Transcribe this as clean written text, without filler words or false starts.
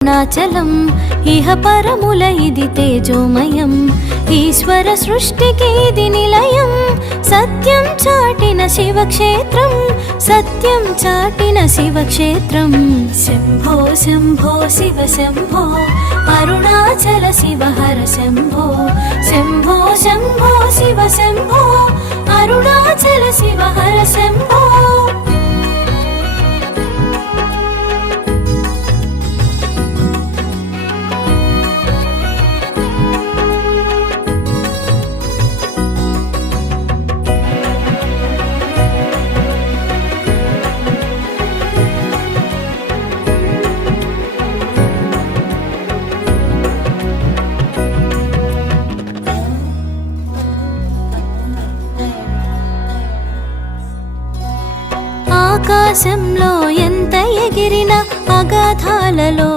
నాచలం ఇహ పరముల ఇది తేజోమయం ఈశ్వర సృష్టికి ఇది నిలయం సత్యం చాటిన శివక్షేత్రం సత్యం చాటిన శివక్షేత్రం శంభో శంభో శివ శంభో అరుణాచల శివ హర శంభో శంభో శంభో శివ శంభో అరుణాచల శివ హర శంభో ఆకాశంలో ఎంత ఎగిరినా అగాధాలలో